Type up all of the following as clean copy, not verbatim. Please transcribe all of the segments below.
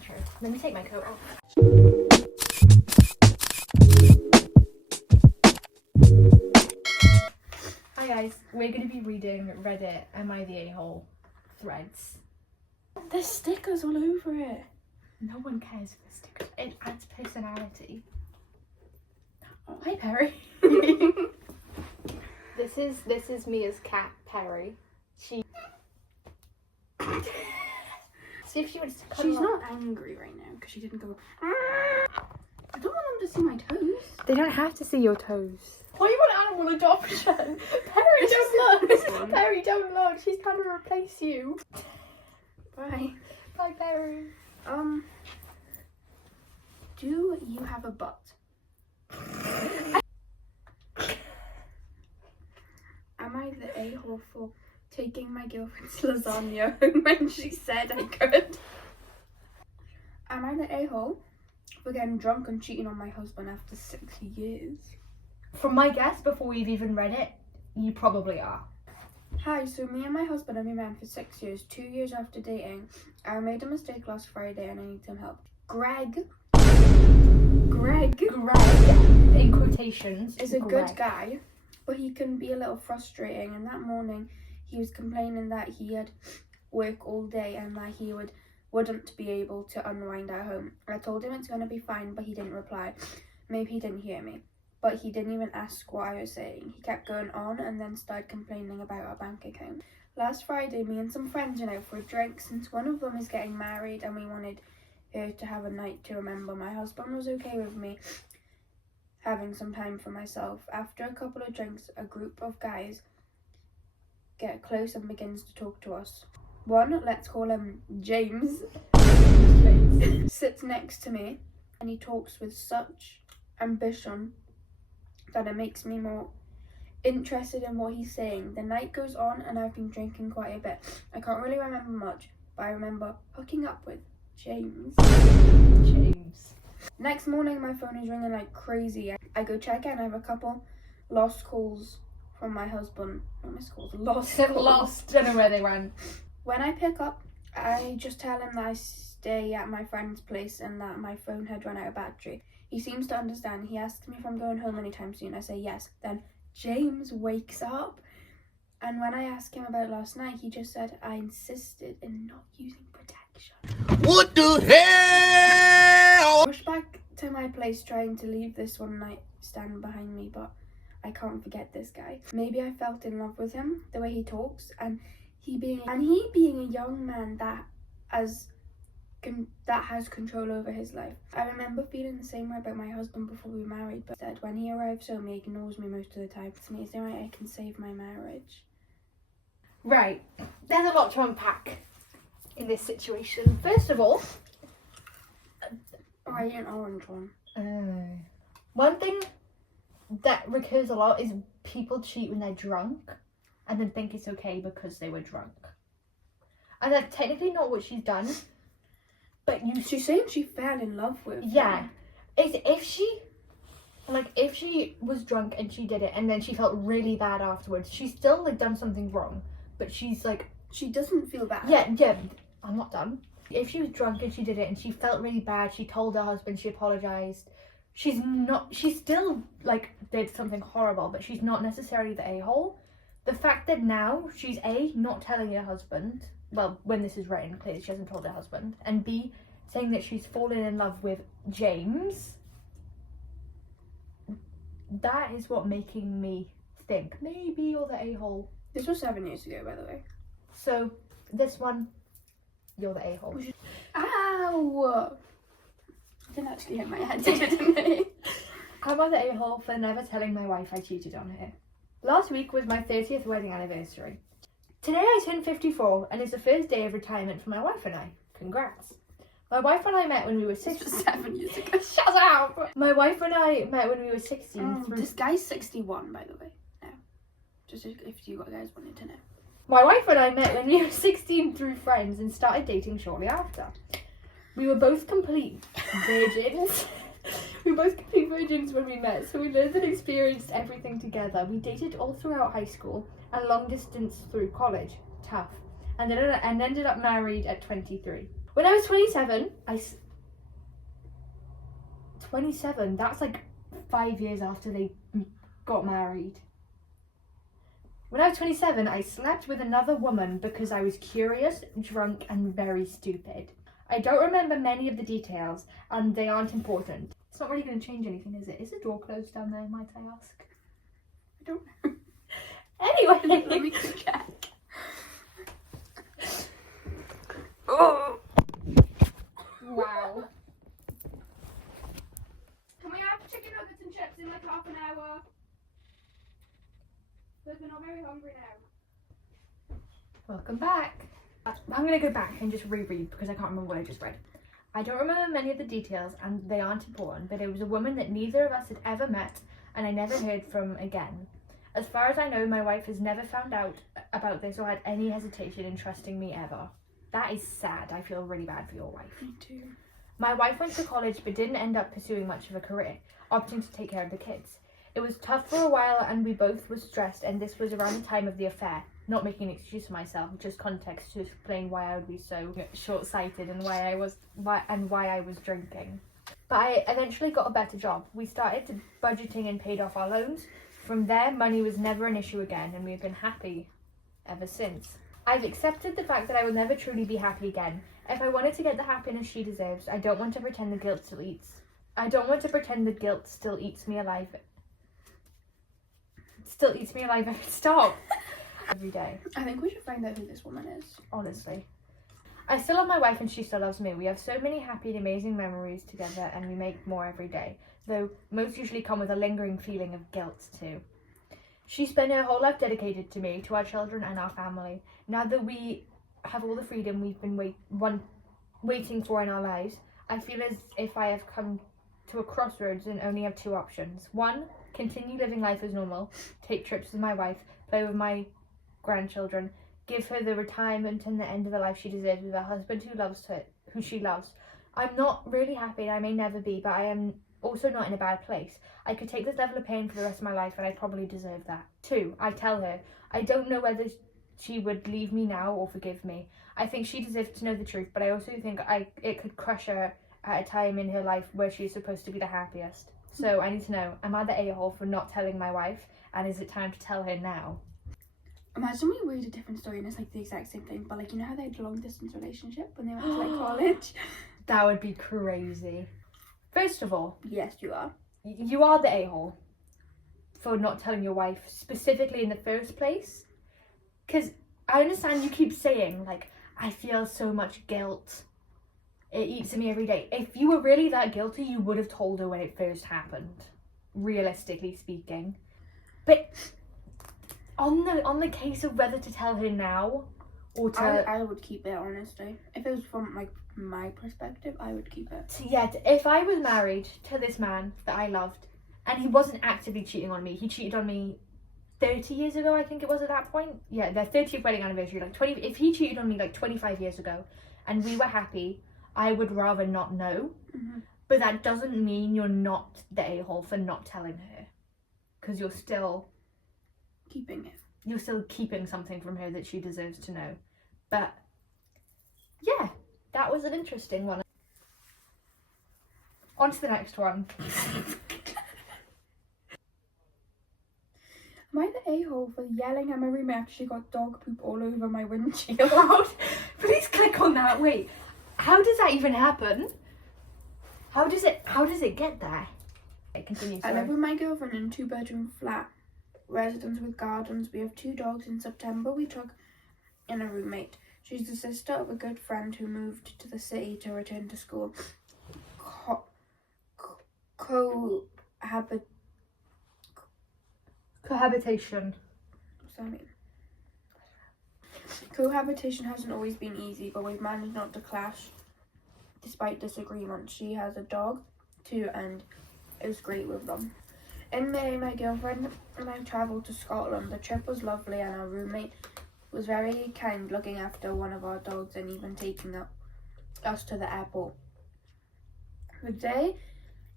intro. Let me take my coat off. Hi guys, we're going to be reading Reddit Am I the A-hole threads. There's stickers all over it. No one cares for stickers. It adds personality. Oh, hi Perry. This is Mia's cat, Perry. She see if she wants to come. She's not angry right now because she didn't go. I don't want them to see my toes. They don't have to see your toes. Why do you want animal adoption? Perry, don't look. Perry, don't look. She's trying to replace you. Bye. Bye, Perry. Do you have a butt? Am I the a-hole for taking my girlfriend's lasagna home when she said I could? Am I the a-hole for getting drunk and cheating on my husband after 6 years? From my guess, before we've even read it, you probably are. Hi, so me and my husband have been married for 6 years, 2 years after dating. I made a mistake last Friday and I need some help. Greg, in quotations, is a good guy, but he can be a little frustrating. And that morning, he was complaining that he had work all day and that he wouldn't be able to unwind at home. I told him it's going to be fine, but he didn't reply. Maybe he didn't hear me, but he didn't even ask what I was saying. He kept going on and then started complaining about our bank account. Last Friday, me and some friends went out for a drink since one of them is getting married and we wanted her to have a night to remember. My husband was okay with me having some time for myself. After a couple of drinks, a group of guys get close and begins to talk to us. One, let's call him James, sits next to me and he talks with such ambition that it makes me more interested in what he's saying. The night goes on and I've been drinking quite a bit. I can't really remember much, but I remember hooking up with James. Next morning my phone is ringing like crazy. I go check it and I have a couple lost calls from my husband. Not missed calls, lost calls. Don't know where they ran. When I pick up, I just tell him that I stay at my friend's place and that my phone had run out of battery. He seems to understand. He asks me if I'm going home anytime soon. I say yes. Then James wakes up, and when I ask him about last night, he just said I insisted in not using protection. What the hell? I rush back to my place trying to leave this one night stand behind me, but I can't forget this guy. Maybe I felt in love with him, the way he talks, and he being a young man that has control over his life. I remember feeling the same way about my husband before we married, but said when he arrives home he ignores me most of the time. It's me, is there any way I can save my marriage? Right, there's a lot to unpack in this situation. First of all, I ate an orange one. One thing that recurs a lot is people cheat when they're drunk and then think it's okay because they were drunk. And that's technically not what she's done. But she's saying she fell in love with him. If she was drunk and she did it and then she felt really bad afterwards, she's still like done something wrong, but she's like, she doesn't feel bad. Yeah, I'm not done. If she was drunk and she did it and she felt really bad, she told her husband, she apologized, she's still like did something horrible, but she's not necessarily the a-hole. The fact that now she's not telling her husband, well, when this is written, clearly she hasn't told her husband, and B, saying that she's fallen in love with James, that is what making me think maybe you're the a-hole. This was 7 years ago, by the way. So this one, you're the a-hole. Ow! I didn't actually hit my head, didn't I? Am I the a-hole for never telling my wife I cheated on her? Last week was my 30th wedding anniversary. Today I turned 54 and it's the first day of retirement for my wife and I. Congrats. My wife and I met when we were 16. This was 7 years ago. Shut up! My wife and I met when we were 16. This guy's 61, by the way. No. Just if you guys wanted to know. My wife and I met when we were 16 through friends and started dating shortly after. We were both complete virgins. When we met, so we lived and experienced everything together. We dated all throughout high school and long distance through college. Tough. And ended up married at 23. When I was 27, 27, that's like 5 years after they got married. When I was 27, I slept with another woman because I was curious, drunk, and very stupid. I don't remember many of the details, and they aren't important. It's not really going to change anything, is it? Is the door closed down there, might I ask? I don't know. Anyway. Let me check. Oh. Wow. Can we have chicken nuggets and chips in like half an hour? Because we're not very hungry now. Welcome back. I'm going to go back and just reread because I can't remember what I just read. I don't remember many of the details and they aren't important, but it was a woman that neither of us had ever met and I never heard from again. As far as I know, my wife has never found out about this or had any hesitation in trusting me ever. That is sad. I feel really bad for your wife. Me too. My wife went to college but didn't end up pursuing much of a career, opting to take care of the kids. It was tough for a while and we both were stressed, and this was around the time of the affair. Not making an excuse for myself, just context to explain why I would be so short-sighted and why I was drinking. But I eventually got a better job. We started budgeting and paid off our loans. From there, money was never an issue again, and we've been happy ever since. I've accepted the fact that I will never truly be happy again. If I wanted to get the happiness she deserves, I don't want to pretend the guilt still eats. I don't want to pretend the guilt still eats me alive. Stop. Every day. I think we should find out who this woman is. Honestly. I still love my wife and she still loves me. We have so many happy and amazing memories together and we make more every day. Though most usually come with a lingering feeling of guilt too. She spent her whole life dedicated to me, to our children and our family. Now that we have all the freedom we've been waiting for in our lives, I feel as if I have come to a crossroads and only have two options. One, continue living life as normal, take trips with my wife, play with my grandchildren, give her the retirement and the end of the life she deserves with a husband who loves her, who she loves. I'm not really happy and I may never be, but I am also not in a bad place. I could take this level of pain for the rest of my life and I probably deserve that. 2, I tell her, I don't know whether she would leave me now or forgive me. I think she deserves to know the truth, but I also think it could crush her at a time in her life where she's supposed to be the happiest. So I need to know, am I the a-hole for not telling my wife, and is it time to tell her now? Imagine we read a different story and it's like the exact same thing, but like, you know how they had a long distance relationship when they went to like college? That would be crazy. First of all, Yes, you are. you are the a-hole for not telling your wife, specifically in the first place. Because I understand you keep saying, like, I feel so much guilt. It eats at me every day. If you were really that guilty, you would have told her when it first happened, realistically speaking. But on the case of whether to tell her now or to... I would keep it, honestly. If it was from like my perspective, I would keep it. If I was married to this man that I loved and he wasn't actively cheating on me, he cheated on me 30 years ago, I think it was at that point. Yeah, their 30th wedding anniversary, like 20. If he cheated on me like 25 years ago and we were happy, I would rather not know. Mm-hmm. But that doesn't mean you're not the a-hole for not telling her, because you're still Keeping it. You're still keeping something from her that she deserves to know. But yeah, that was an interesting one. On to the next one. Am I the a-hole for yelling at my roommate after she got dog poop all over my windshield? Please click on that. Wait, how does that even happen? How does it get there? Okay, continue. I Sorry. live with my girlfriend in a 2-bedroom flat, residence with gardens. We have 2 dogs. In September, we took in a roommate. She's the sister of a good friend who moved to the city to return to school. Cohabitation. What's that mean? Cohabitation hasn't always been easy, but we've managed not to clash despite disagreements. She has a dog too, and it was great with them. In May, my girlfriend and I travelled to Scotland. The trip was lovely and our roommate was very kind, looking after one of our dogs and even taking us to the airport. The day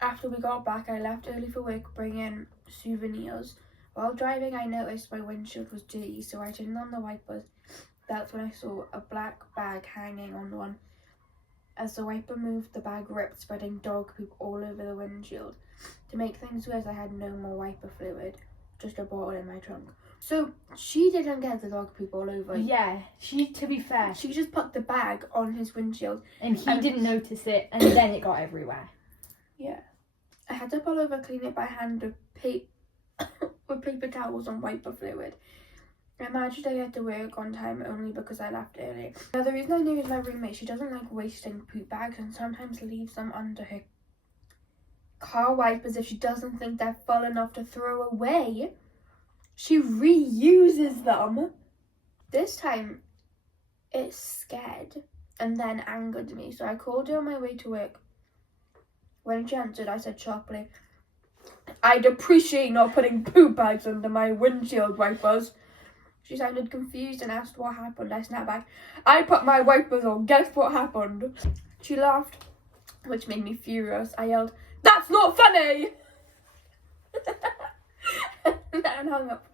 after we got back, I left early for work, bringing souvenirs. While driving, I noticed my windshield was dirty, so I turned on the wipers. That's when I saw a black bag hanging on one As the wiper moved, the bag ripped, spreading dog poop all over the windshield. To make things worse, I had no more wiper fluid, just a bottle in my trunk. So she didn't get the dog poop all over. Yeah, to be fair, She just put the bag on his windshield. and he didn't notice it, and then it got everywhere. Yeah. I had to pull over, clean it by hand with paper towels and wiper fluid. I managed I had to work on time only because I left early. Now, the reason I knew is my roommate, she doesn't like wasting poop bags and sometimes leaves them under her car wipers if she doesn't think they're full enough to throw away. She reuses them. This time, it scared and then angered me, so I called her on my way to work. When she answered, I said sharply, "I'd appreciate not putting poop bags under my windshield wipers." She sounded confused and asked what happened. I snapped back, "I put my wipers on, guess what happened?" She laughed, which made me furious. I yelled, "That's not funny!" and hung up.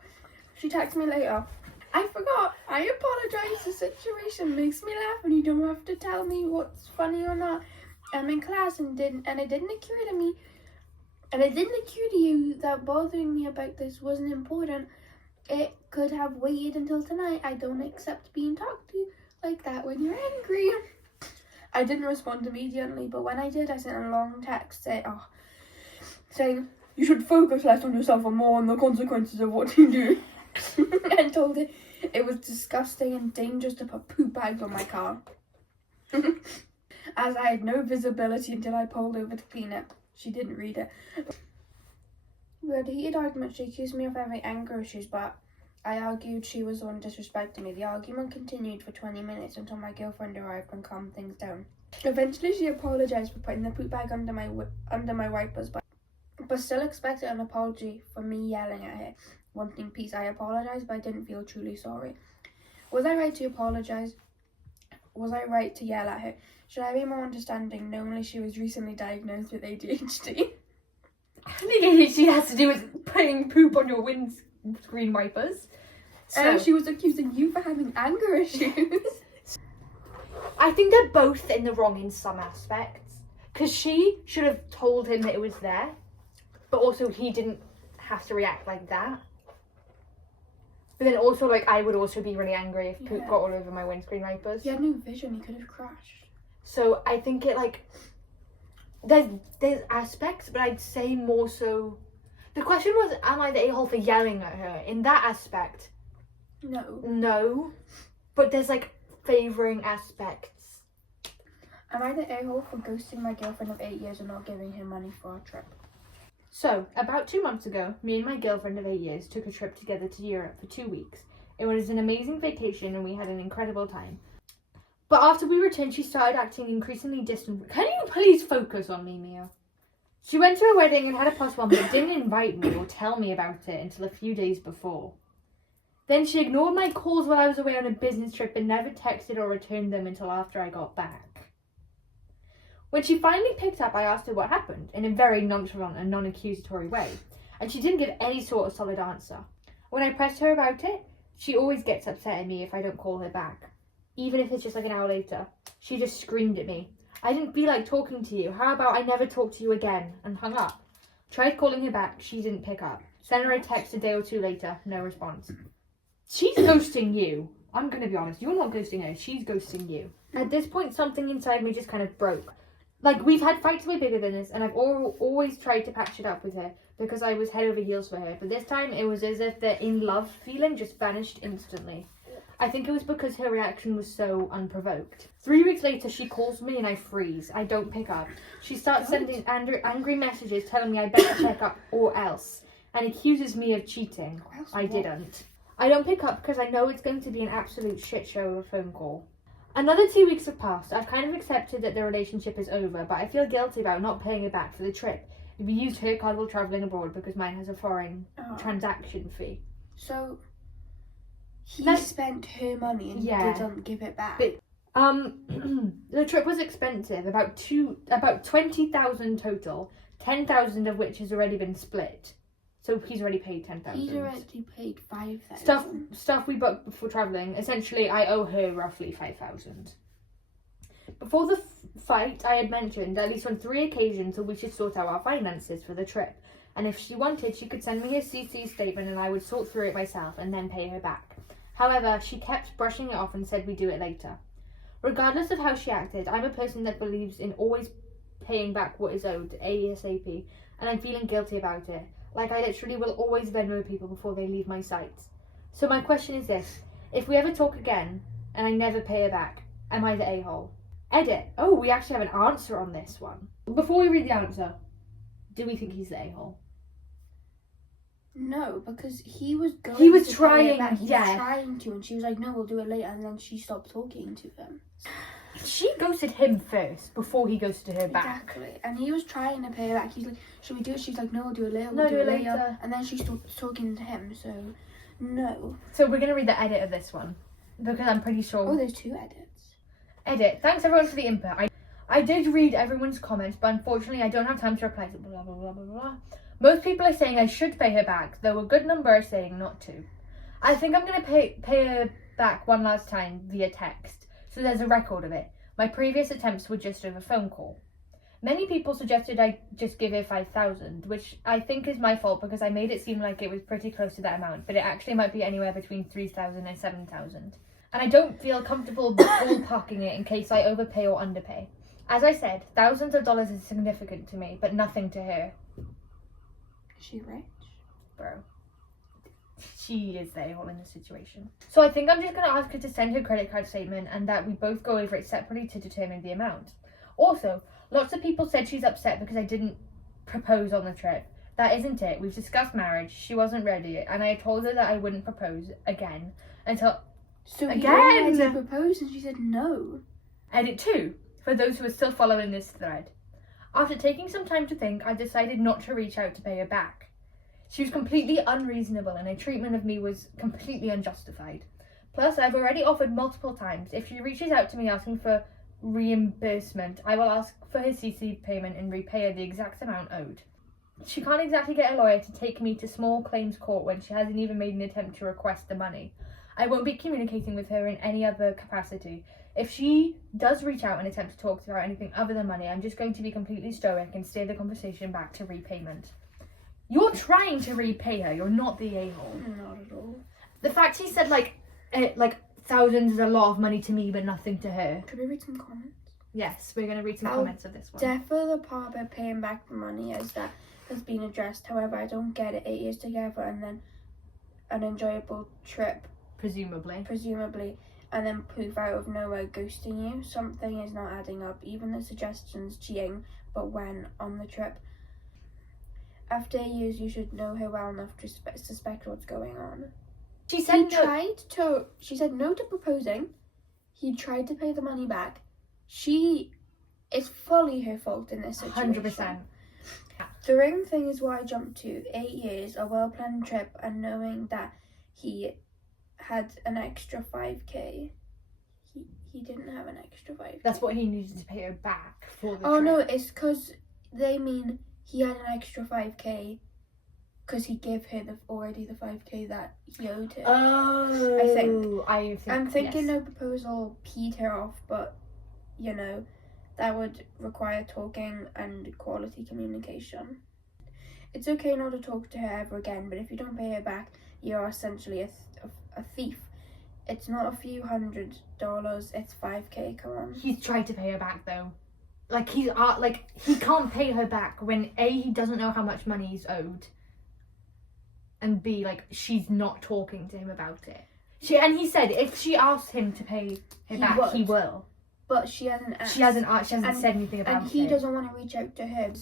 She texted me later, "I forgot, I apologise, the situation makes me laugh and you don't have to tell me what's funny or not. I'm in class and it didn't occur to you that bothering me about this wasn't important. It could have waited until tonight. I don't accept being talked to like that when you're angry." I didn't respond immediately, but when I did, I sent a long text saying, "You should focus less on yourself and more on the consequences of what you do." And told her it was disgusting and dangerous to put poop bags on my car. As I had no visibility until I pulled over to clean it. She didn't read it. We had a heated argument. She accused me of having anger issues, but I argued she was the one disrespecting me. The argument continued for 20 minutes until my girlfriend arrived and calmed things down. Eventually, she apologised for putting the poop bag under my wipers, but still expected an apology for me yelling at her, wanting peace. I apologised, but I didn't feel truly sorry. Was I right to apologise? Was I right to yell at her? Should I be more understanding, knowing she was recently diagnosed with ADHD? I think ADHD has to do with putting poop on your windscreen wipers. So She was accusing you for having anger issues. I think they're both in the wrong in some aspects. Because she should have told him that it was there, but also he didn't have to react like that. But then also, like, I would also be really angry if poop got all over my windscreen wipers. He had no vision, he could have crashed. So I think it, like, there's aspects, but I'd say more so. The question was, am I the a-hole for yelling at her? In that aspect, no. But there's, like, favouring aspects. Am I the a-hole for ghosting my girlfriend of 8 years and not giving her money for our trip? So, about 2 months ago, me and my girlfriend of 8 years took a trip together to Europe for 2 weeks. It was an amazing vacation and we had an incredible time. But after we returned, she started acting increasingly distant. Can you please focus on me, Mia? She went to a wedding and had a +1, but didn't invite me or tell me about it until a few days before. Then she ignored my calls while I was away on a business trip and never texted or returned them until after I got back. When she finally picked up, I asked her what happened in a very nonchalant and non-accusatory way, and she didn't give any sort of solid answer. When I pressed her about it, she always gets upset at me if I don't call her back. Even if it's just like an hour later. She just screamed at me. "I didn't feel like talking to you. How about I never talk to you again?" and hung up. Tried calling her back. She didn't pick up. Sent her a text a day or 2 later. No response. She's ghosting you. I'm going to be honest. You're not ghosting her. She's ghosting you. At this point, something inside me just kind of broke. Like, we've had fights way bigger than this, and I've always tried to patch it up with her because I was head over heels for her. But this time, it was as if the in-love feeling just vanished instantly. I think it was because her reaction was so unprovoked. 3 weeks later, she calls me and I freeze. I don't pick up. She starts sending angry messages telling me I better pick up or else, and accuses me of cheating. I didn't. I don't pick up because I know it's going to be an absolute shit show of a phone call. Another 2 weeks have passed. I've kind of accepted that the relationship is over, but I feel guilty about not paying her back for the trip. We used her card while travelling abroad because mine has a foreign transaction fee. So he spent her money and didn't give it back. But, the trip was expensive, about 20,000 total, 10,000 of which has already been split. So he's already paid 10,000. He's already paid 5,000. Stuff we booked before travelling. Essentially, I owe her roughly 5,000. Before the fight, I had mentioned at least on 3 occasions that we should sort out our finances for the trip. And if she wanted, she could send me a CC statement and I would sort through it myself and then pay her back. However, she kept brushing it off and said we'd do it later. Regardless of how she acted, I'm a person that believes in always paying back what is owed ASAP, and I'm feeling guilty about it. Like, I literally will always Venmo people before they leave my sight. So my question is this: if we ever talk again and I never pay her back, am I the a-hole? Edit. Oh, we actually have an answer on this one. Before we read the answer, do we think he's the a-hole? No, because he was going. He was to pay trying, it back. He yeah. was trying to, and she was like, "No, we'll do it later." And then she stopped talking to him. She ghosted him first before he ghosted her back. Exactly, and he was trying to pay her back. He's like, "Should we do it?" She's like, "No, we'll do it later." No, We'll do it later. And then she stopped talking to him. So, no. So we're gonna read the edit of this one because I'm pretty sure. Oh, there's 2 edits. Edit. Thanks everyone for the input. I did read everyone's comments, but unfortunately I don't have time to reply to blah blah blah blah blah. Most people are saying I should pay her back, though a good number are saying not to. I think I'm gonna pay her back one last time via text, so there's a record of it. My previous attempts were just over phone call. Many people suggested I just give her 5,000, which I think is my fault because I made it seem like it was pretty close to that amount, but it actually might be anywhere between 3,000 and 7,000. And I don't feel comfortable ballparking it in case I overpay or underpay. As I said, thousands of dollars is significant to me, but nothing to her. Is she rich? Bro. She is the a-hole in the situation. So I think I'm just going to ask her to send her credit card statement and that we both go over it separately to determine the amount. Also, lots of people said she's upset because I didn't propose on the trip. That isn't it. We've discussed marriage. She wasn't ready and I told her that I wouldn't propose again until... So he Again! already proposed and she said no. Edit 2, for those who are still following this thread. After taking some time to think, I decided not to reach out to pay her back. She was completely unreasonable and her treatment of me was completely unjustified. Plus, I've already offered multiple times. If she reaches out to me asking for reimbursement, I will ask for her CC payment and repay her the exact amount owed. She can't exactly get a lawyer to take me to small claims court when she hasn't even made an attempt to request the money. I won't be communicating with her in any other capacity. If she does reach out and attempt to talk about anything other than money, I'm just going to be completely stoic and steer the conversation back to repayment. You're trying to repay her. You're not the a-hole. Not at all. The fact he said like thousands is a lot of money to me, but nothing to her. Could we read some comments? Yes, we're gonna read some I'll comments of this one. Definitely the part about paying back the money as that has been addressed. However, I don't get it. 8 years together and then an enjoyable trip, presumably, and then poof out of nowhere ghosting you. Something is not adding up. Even the suggestions cheating, but when on the trip. After 8 years, you should know her well enough to suspect what's going on. She said no to proposing. He tried to pay the money back. It's fully her fault in this situation. 100%. The ring thing is what I jumped to. 8 years, a well-planned trip, and knowing that he had an extra 5k. He didn't have an extra 5k. That's what he needed to pay her back for the Oh trip. no, it's because they mean he had an extra 5k because he gave her already the 5k that he owed her. Oh, I think. I'm thinking yes. no proposal peed her off, but you know, that would require talking and quality communication. It's okay not to talk to her ever again, but if you don't pay her back, you're essentially a thief. It's not a few $100, it's 5k, come on. He's tried to pay her back though. He can't pay her back when A, he doesn't know how much money he's owed, and B, she's not talking to him about it. He said if she asks him to pay her back, he will. But she hasn't asked. She hasn't said anything about it. And he doesn't want to reach out to her.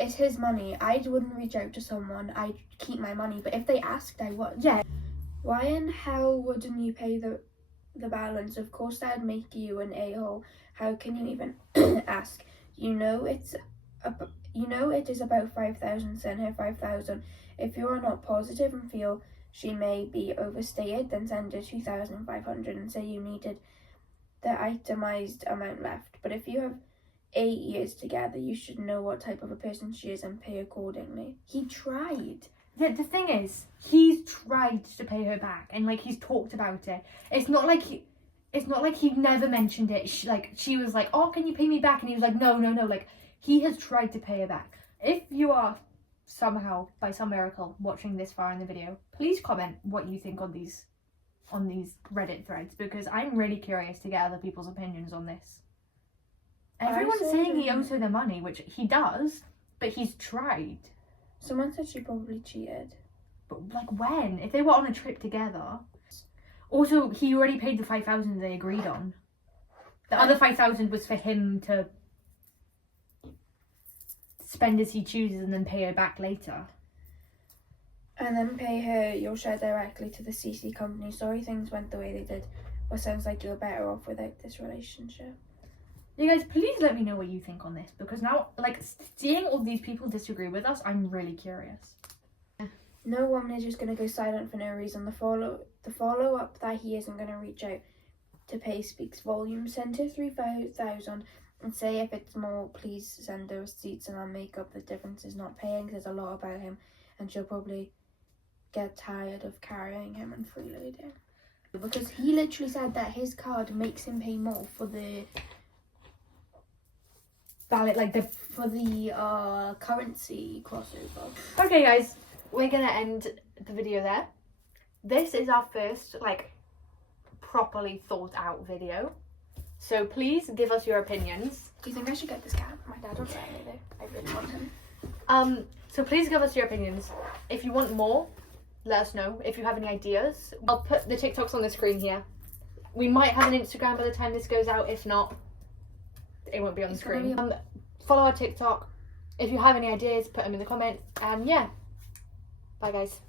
It's his money. I wouldn't reach out to someone. I'd keep my money. But if they asked, I would. Yeah. Why in hell wouldn't you pay the balance? Of course that'd make you an a-hole. How can you even ask? You know it is about 5,000. Send her 5,000. If you are not positive and feel she may be overstated, then send her 2,500 and say you needed the itemized amount left. But if you have 8 years together, you should know what type of a person she is and pay accordingly. He tried. The thing is, he's tried to pay her back and he's talked about it. It's not like it's not like he never mentioned it. She was like, oh, can you pay me back? And he was like, no. Like, he has tried to pay her back. If you are somehow, by some miracle, watching this far in the video, please comment what you think on these Reddit threads, because I'm really curious to get other people's opinions on this. Everyone's saying he owes her the money, which he does, but he's tried. Someone said she probably cheated. But like, when? If they were on a trip together. Also, he already paid the 5,000 they agreed on. The other 5,000 was for him to spend as he chooses and then pay her back later. And then pay her your share directly to the CC company. Sorry things went the way they did. Or sounds like you're better off without this relationship. You guys, please let me know what you think on this, because now, like, seeing all these people disagree with us, I'm really curious. No woman is just going to go silent for no reason. The follow-up that he isn't going to reach out to pay speaks volumes. Send her 3,000 and say if it's more, please send her receipts and I'll make up the difference. Is not paying. There's a lot about him and she'll probably get tired of carrying him and freeloading. Because he literally said that his card makes him pay more for the currency crossover. Okay, guys, we're gonna end the video there. This is our first, like, properly thought out video. So please give us your opinions. Do you think I should get this cat? My dad will say me though. I really want him. So please give us your opinions. If you want more, let us know. If you have any ideas, I'll put the TikToks on the screen here. We might have an Instagram by the time this goes out. If not, it won't be on the screen. Follow our TikTok. If you have any ideas, put them in the comment. And yeah, bye guys.